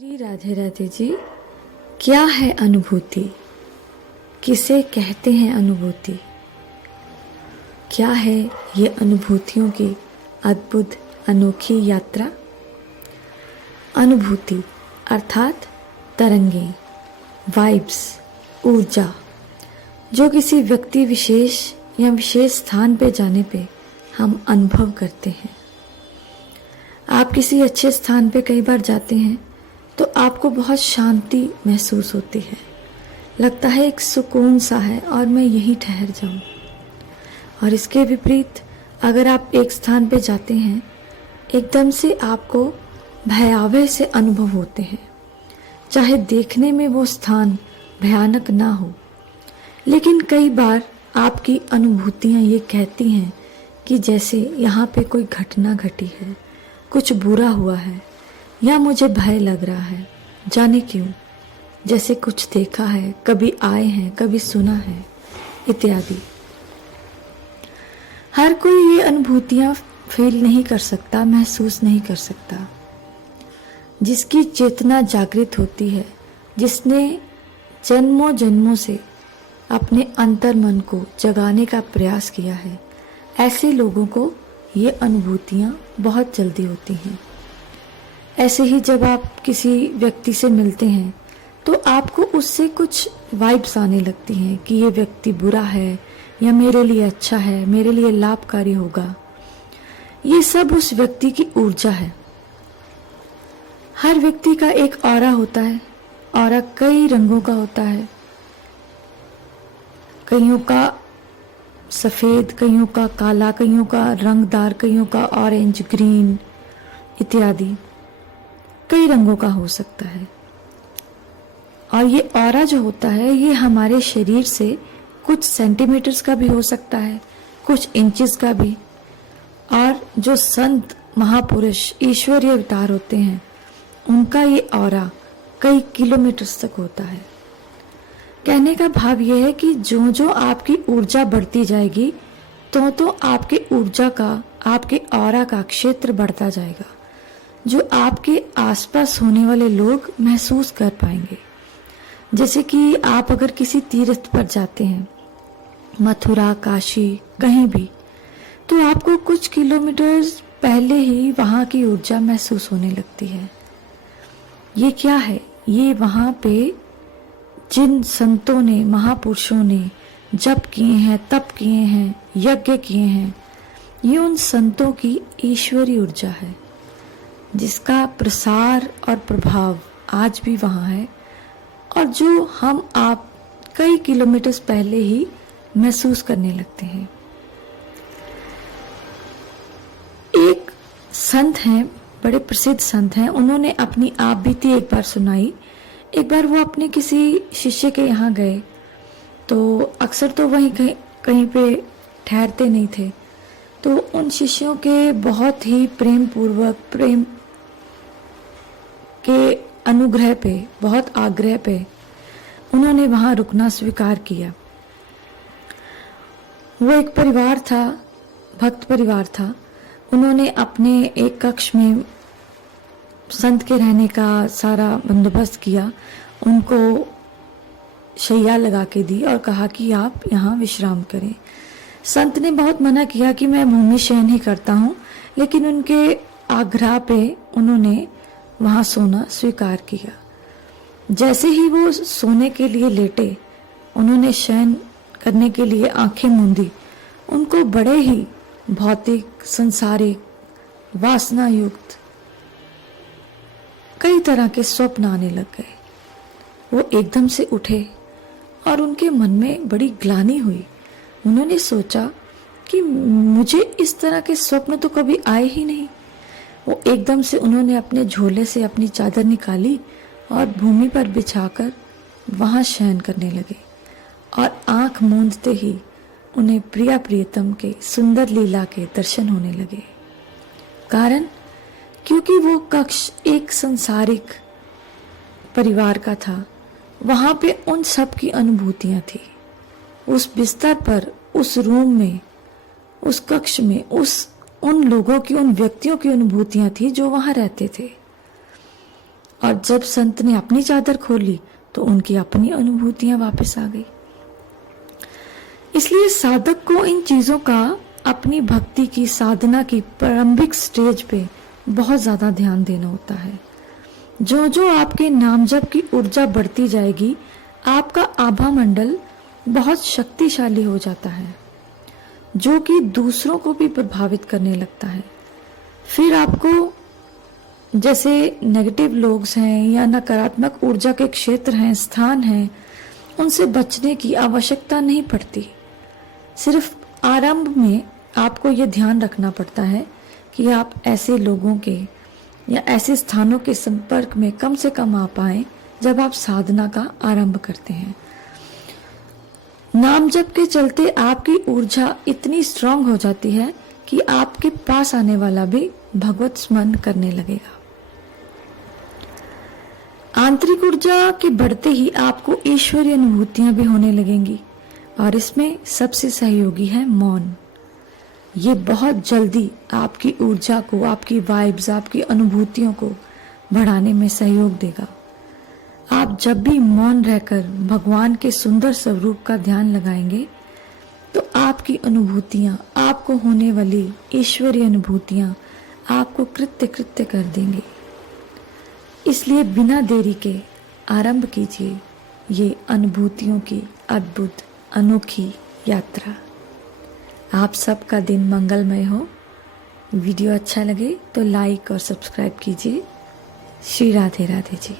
श्री राधे राधे जी। क्या है अनुभूति? किसे कहते हैं अनुभूति? क्या है ये अनुभूतियों की अद्भुत अनोखी यात्रा? अनुभूति अर्थात तरंगें, वाइब्स, ऊर्जा जो किसी व्यक्ति विशेष या विशेष स्थान पे जाने पे हम अनुभव करते हैं। आप किसी अच्छे स्थान पे कई बार जाते हैं तो आपको बहुत शांति महसूस होती है, लगता है एक सुकून सा है और मैं यहीं ठहर जाऊं। और इसके विपरीत अगर आप एक स्थान पे जाते हैं, एकदम से आपको भयावह से अनुभव होते हैं। चाहे देखने में वो स्थान भयानक ना हो, लेकिन कई बार आपकी अनुभूतियाँ ये कहती हैं कि जैसे यहाँ पे कोई घटना घटी है, कुछ बुरा हुआ है या मुझे भय लग रहा है, जाने क्यों, जैसे कुछ देखा है, कभी आए हैं, कभी सुना है इत्यादि। हर कोई ये अनुभूतियाँ फील नहीं कर सकता, महसूस नहीं कर सकता। जिसकी चेतना जागृत होती है, जिसने जन्मों जन्मों से अपने अंतर मन को जगाने का प्रयास किया है, ऐसे लोगों को ये अनुभूतियाँ बहुत जल्दी होती हैं। ऐसे ही जब आप किसी व्यक्ति से मिलते हैं तो आपको उससे कुछ वाइब्स आने लगती हैं कि ये व्यक्ति बुरा है या मेरे लिए अच्छा है, मेरे लिए लाभकारी होगा। ये सब उस व्यक्ति की ऊर्जा है। हर व्यक्ति का एक ऑरा होता है। ऑरा कई रंगों का होता है, कईयों का सफ़ेद, कईयों का काला, कईयों का रंगदार, कईयों का ऑरेंज, ग्रीन इत्यादि कई रंगों का हो सकता है। और ये ऑरा जो होता है, ये हमारे शरीर से कुछ सेंटीमीटर्स का भी हो सकता है, कुछ इंचेस का भी। और जो संत महापुरुष ईश्वरीय अवतार होते हैं, उनका ये ऑरा कई किलोमीटर्स तक होता है। कहने का भाव यह है कि जो जो आपकी ऊर्जा बढ़ती जाएगी, तो आपके ऊर्जा का, आपके ऑरा का क्षेत्र बढ़ता जाएगा, जो आपके आसपास होने वाले लोग महसूस कर पाएंगे। जैसे कि आप अगर किसी तीर्थ पर जाते हैं, मथुरा, काशी, कहीं भी, तो आपको कुछ किलोमीटर पहले ही वहाँ की ऊर्जा महसूस होने लगती है। ये क्या है? ये वहाँ पे जिन संतों ने, महापुरुषों ने जप किए हैं, तप किए हैं, यज्ञ किए हैं, ये उन संतों की ईश्वरी ऊर्जा है, जिसका प्रसार और प्रभाव आज भी वहाँ है और जो हम आप कई किलोमीटर्स पहले ही महसूस करने लगते हैं। एक संत हैं, बड़े प्रसिद्ध संत हैं, उन्होंने अपनी आप बीती एक बार सुनाई। एक बार वो अपने किसी शिष्य के यहाँ गए, तो अक्सर तो वहीं कहीं पे ठहरते नहीं थे, तो उन शिष्यों के बहुत ही प्रेम पूर्वक, प्रेम के अनुग्रह पे, बहुत आग्रह पे उन्होंने वहाँ रुकना स्वीकार किया। वो एक परिवार था, भक्त परिवार था। उन्होंने अपने एक कक्ष में संत के रहने का सारा बंदोबस्त किया, उनको शैया लगा के दी और कहा कि आप यहाँ विश्राम करें। संत ने बहुत मना किया कि मैं भूमि शयन ही करता हूँ, लेकिन उनके आग्रह पे उन्होंने वहाँ सोना स्वीकार किया। जैसे ही वो सोने के लिए लेटे, उन्होंने शयन करने के लिए आंखें मूंदी, उनको बड़े ही भौतिक, संसारिक, वासना युक्त कई तरह के स्वप्न आने लग गए। वो एकदम से उठे और उनके मन में बड़ी ग्लानि हुई। उन्होंने सोचा कि मुझे इस तरह के स्वप्न तो कभी आए ही नहीं। वो एकदम से उन्होंने अपने झोले से अपनी चादर निकाली और भूमि पर बिछाकर वहाँ शयन करने लगे। और आंख मूंदते ही उन्हें प्रिया प्रियतम के सुंदर लीला के दर्शन होने लगे। कारण, क्योंकि वो कक्ष एक संसारिक परिवार का था। वहाँ पे उन सब की अनुभूतियाँ थी। उस बिस्तर पर, उस रूम में, उस कक्ष में, उन लोगों की, उन व्यक्तियों की अनुभूतियां थी जो वहां रहते थे। और जब संत ने अपनी चादर खोली तो उनकी अपनी अनुभूतियां वापस आ गई। इसलिए साधक को इन चीजों का अपनी भक्ति की साधना की प्रारंभिक स्टेज पे बहुत ज्यादा ध्यान देना होता है। जो जो आपके नाम जप की ऊर्जा बढ़ती जाएगी, आपका आभा मंडल बहुत शक्तिशाली हो जाता है, जो कि दूसरों को भी प्रभावित करने लगता है। फिर आपको जैसे नेगेटिव लोग हैं या नकारात्मक ऊर्जा के क्षेत्र हैं, स्थान हैं, उनसे बचने की आवश्यकता नहीं पड़ती। सिर्फ आरंभ में आपको यह ध्यान रखना पड़ता है कि आप ऐसे लोगों के या ऐसे स्थानों के संपर्क में कम से कम आ पाए जब आप साधना का आरंभ करते हैं। नाम जप के चलते आपकी ऊर्जा इतनी स्ट्रांग हो जाती है कि आपके पास आने वाला भी भगवत स्मरण करने लगेगा। आंतरिक ऊर्जा के बढ़ते ही आपको ईश्वरीय अनुभूतियां भी होने लगेंगी और इसमें सबसे सहयोगी है मौन। ये बहुत जल्दी आपकी ऊर्जा को, आपकी वाइब्स, आपकी अनुभूतियों को बढ़ाने में सहयोग देगा। आप जब भी मौन रहकर भगवान के सुंदर स्वरूप का ध्यान लगाएंगे तो आपकी अनुभूतियां, आपको होने वाली ईश्वरीय अनुभूतियां आपको कृत्य कृत्य कर देंगे। इसलिए बिना देरी के आरंभ कीजिए ये अनुभूतियों की अद्भुत अनोखी यात्रा। आप सबका दिन मंगलमय हो। वीडियो अच्छा लगे तो लाइक और सब्सक्राइब कीजिए। श्री राधे राधे जी।